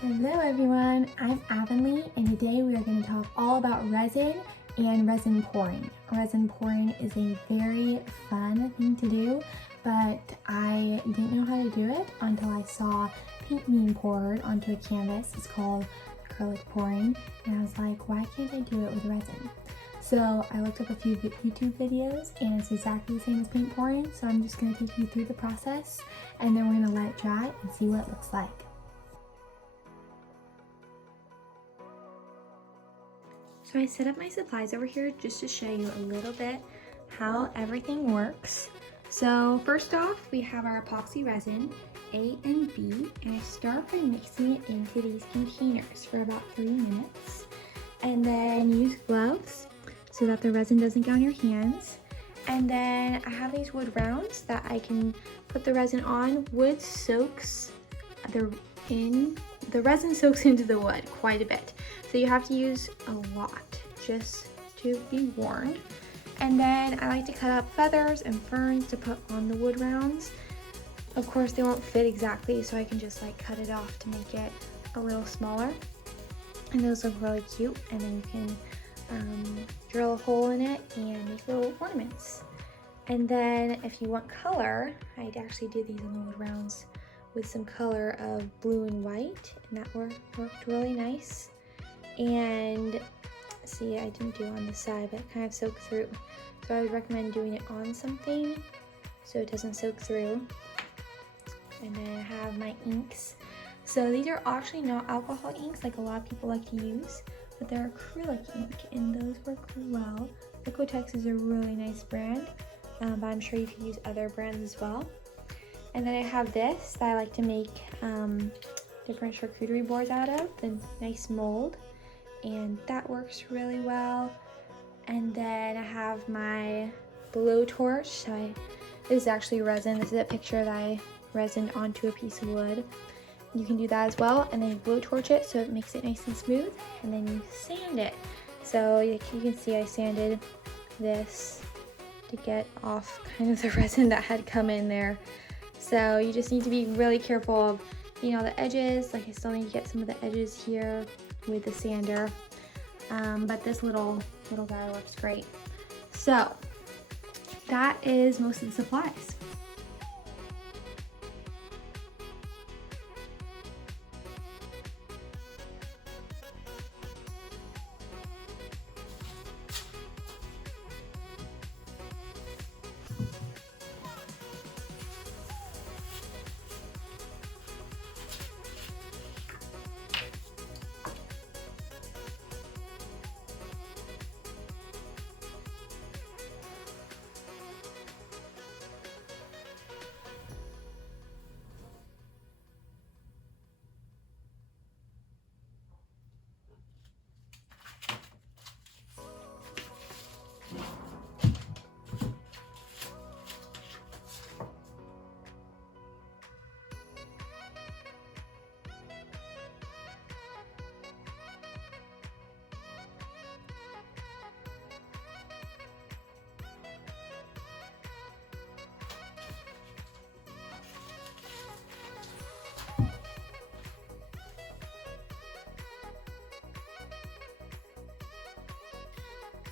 Hello everyone, I'm Avonlea and today we are going to talk all about resin and resin pouring. Resin pouring is a very fun thing to do, but I didn't know how to do it until I saw paint being poured onto a canvas. It's called acrylic pouring, and I was like, why can't I do it with resin? So I looked up a few YouTube videos and it's exactly the same as paint pouring, so I'm just going to take you through the process and then we're going to let it dry and see what it looks like. So I set up my supplies over here just to show you a little bit how everything works. So first off, we have our epoxy resin, A and B, and I start by mixing it into these containers for about 3 minutes. And then use gloves so that the resin doesn't get on your hands. And then I have these wood rounds that I can put the resin on. Wood soaks the resin soaks into the wood quite a bit. So you have to use a lot just to be warned. And then I like to cut up feathers and ferns to put on the wood rounds. Of course they won't fit exactly, so I can just like cut it off to make it a little smaller. And those look really cute, and then you can drill a hole in it and make little ornaments. And then if you want color, I'd actually do these on the wood rounds with some color of blue and white, and that worked really nice. And see, I didn't do it on the side, but it kind of soaked through. So I would recommend doing it on something so it doesn't soak through. And then I have my inks. So these are actually not alcohol inks like a lot of people like to use, but they're acrylic ink, and those work well. Liquitex is a really nice brand, but I'm sure you could use other brands as well. And then I have this that I like to make different charcuterie boards out of, the nice mold, and that works really well. And then I have my blowtorch. So this is actually resin. This is a picture that I resined onto a piece of wood. You can do that as well, and then you blowtorch it so it makes it nice and smooth, and then you sand it. So you can see I sanded this to get off kind of the resin that had come in there. So you just need to be really careful of, the edges. Like I still need to get some of the edges here with the sander, but this little guy works great. So that is most of the supplies.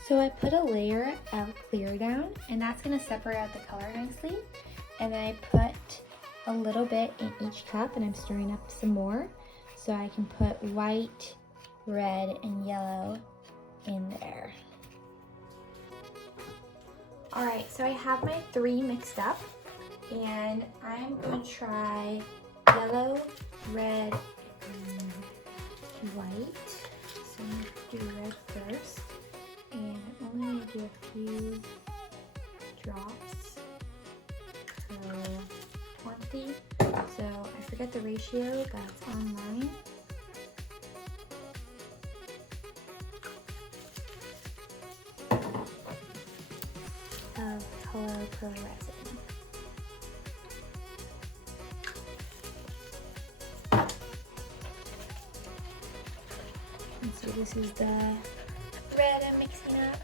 So I put a layer of clear down, and that's going to separate out the color nicely. And then I put a little bit in each cup, and I'm stirring up some more. So I can put white, red, and yellow in there. Alright, so I have my 3 mixed up, and I'm going to try yellow, red, and white. So I'm going to do red first. And I'm only going to do a few drops, so 20. So I forget the ratio, that's online. Of color per resin. And so this is the red I'm mixing up.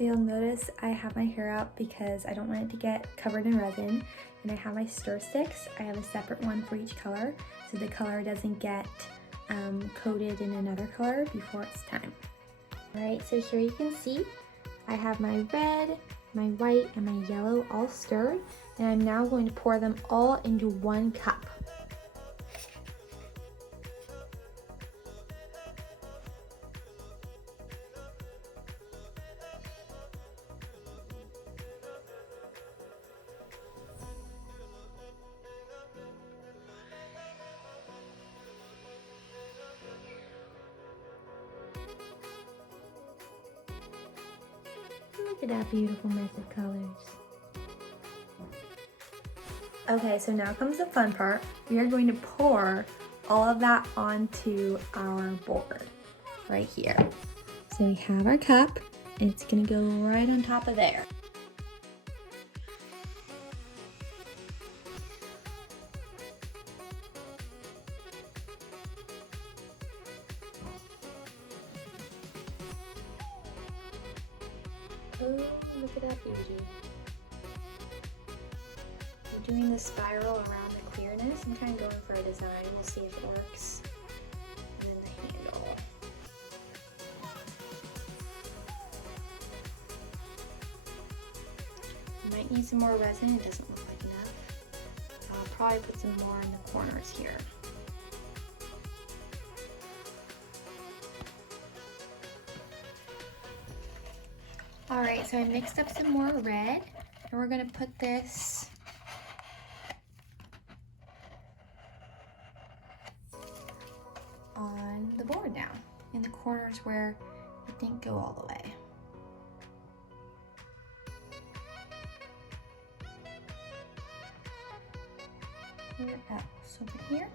So you'll notice I have my hair up because I don't want it to get covered in resin, and I have my stir sticks. I have a separate one for each color so the color doesn't get coated in another color before it's time. Alright, so here you can see I have my red, my white, and my yellow all stirred, and I'm now going to pour them all into one cup. Look at that beautiful mess of colors. Okay, so now comes the fun part. We are going to pour all of that onto our board right here. So we have our cup, and it's gonna go right on top of there. Oh, look at that beauty. I'm doing the spiral around the clearness. I'm kind of going for a design. We'll see if it works. And then the handle. I might need some more resin. It doesn't look like enough. I'll probably put some more in the corners here. Alright, so I mixed up some more red, and we're going to put this on the board now, in the corners where it didn't go all the way. Where else? Over here.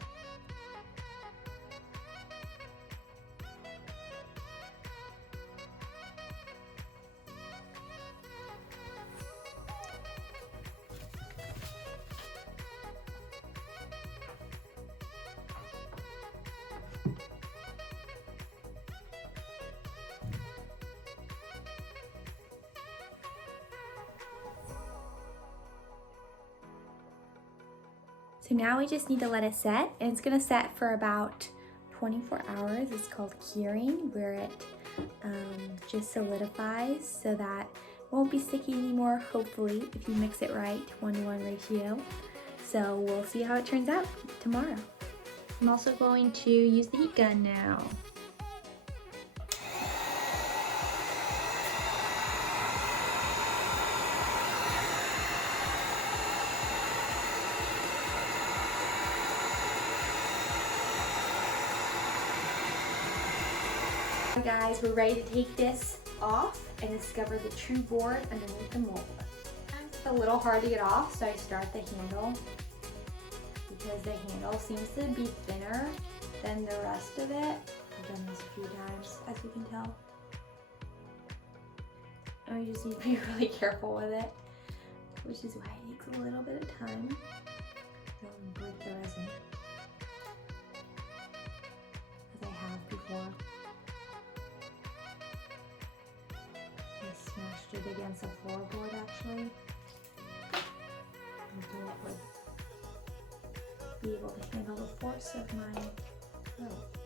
So now we just need to let it set, and it's gonna set for about 24 hours. It's called curing, where it just solidifies so that it won't be sticky anymore, hopefully, if you mix it right, 1-to-1 ratio. So we'll see how it turns out tomorrow. I'm also going to use the heat gun now. Guys, we're ready to take this off and discover the true board underneath the mold. It's a little hard to get off, so I start the handle because the handle seems to be thinner than the rest of it. I've done this a few times, as you can tell. And we just need to be really careful with it, which is why it takes a little bit of time. Don't break the resin, as I have before. Smashed it against the floorboard actually. Until it would be able to handle the force of my rope.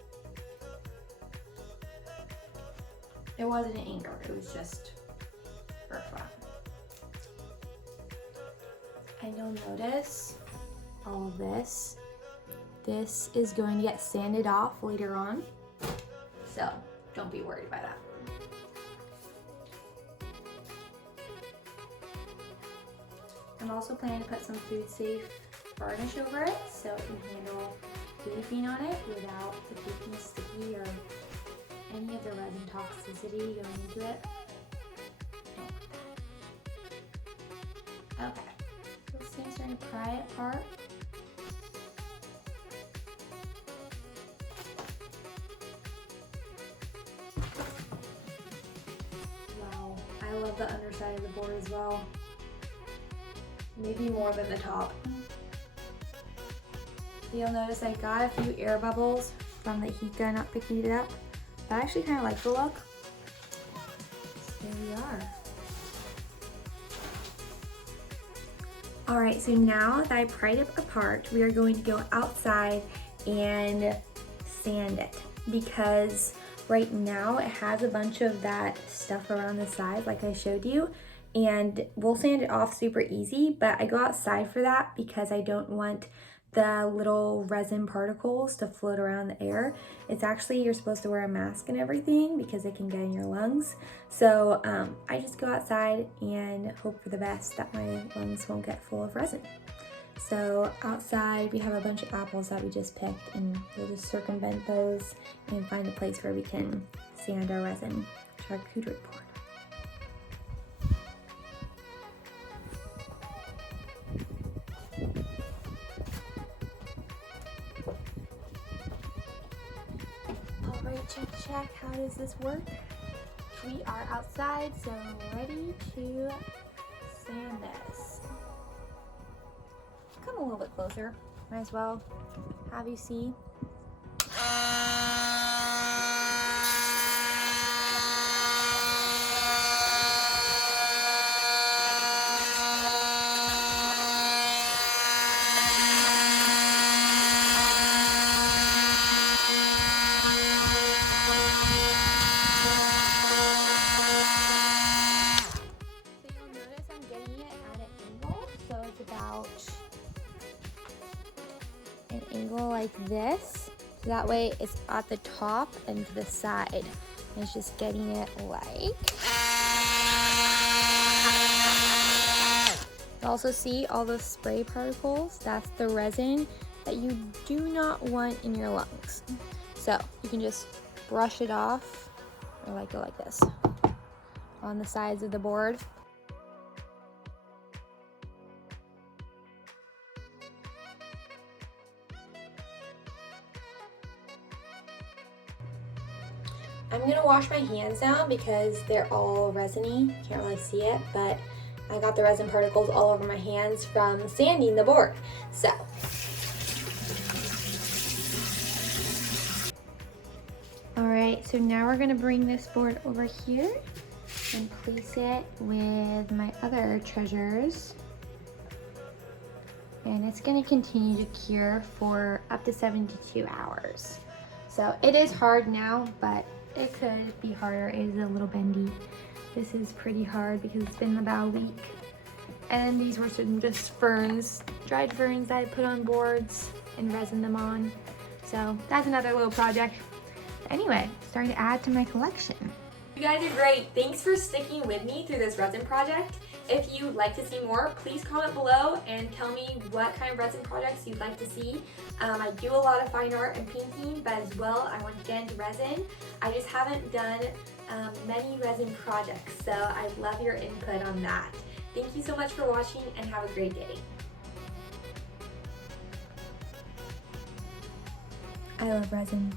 It wasn't an anger, it was just for fun. And you'll notice all of this. This is going to get sanded off later on, so don't be worried by that. I'm also planning to put some food safe varnish over it so it can handle food being on it without the food being sticky or any of the resin toxicity going into it. Okay, so this thing's starting to pry it apart. Wow, I love the underside of the board as well. Maybe more than the top. So you'll notice I got a few air bubbles from the heat gun not picking it up. But I actually kind of like the look. So there we are. All right, so now that I pried it apart, we are going to go outside and sand it, because right now it has a bunch of that stuff around the side like I showed you, and we'll sand it off super easy, but I go outside for that because I don't want the little resin particles to float around the air. It's actually, you're supposed to wear a mask and everything because it can get in your lungs. So I just go outside and hope for the best that my lungs won't get full of resin. So outside we have a bunch of apples that we just picked, and we'll just circumvent those and find a place where we can sand our resin charcuterie board. Alright, check, how does this work? We are outside, so ready to sand this. Come a little bit closer, might as well have you see. An angle like this, so that way it's at the top and to the side, and it's just getting it like. You also see all those spray particles. That's the resin that you do not want in your lungs. So you can just brush it off, or like go like this on the sides of the board. I'm gonna wash my hands now because they're all resiny. Can't really see it, but I got the resin particles all over my hands from sanding the board. So, all right, so now we're gonna bring this board over here and place it with my other treasures. And it's gonna continue to cure for up to 72 hours. So it is hard now, but it could be harder. It is a little bendy. This is pretty hard because it's been about a week. And these were some just ferns, dried ferns that I put on boards and resin them on. So that's another little project. Anyway, starting to add to my collection. You guys are great. Thanks for sticking with me through this resin project. If you'd like to see more, please comment below and tell me what kind of resin projects you'd like to see. I do a lot of fine art and painting, but as well, I want to get into resin. I just haven't done many resin projects, so I'd love your input on that. Thank you so much for watching, and have a great day. I love resin.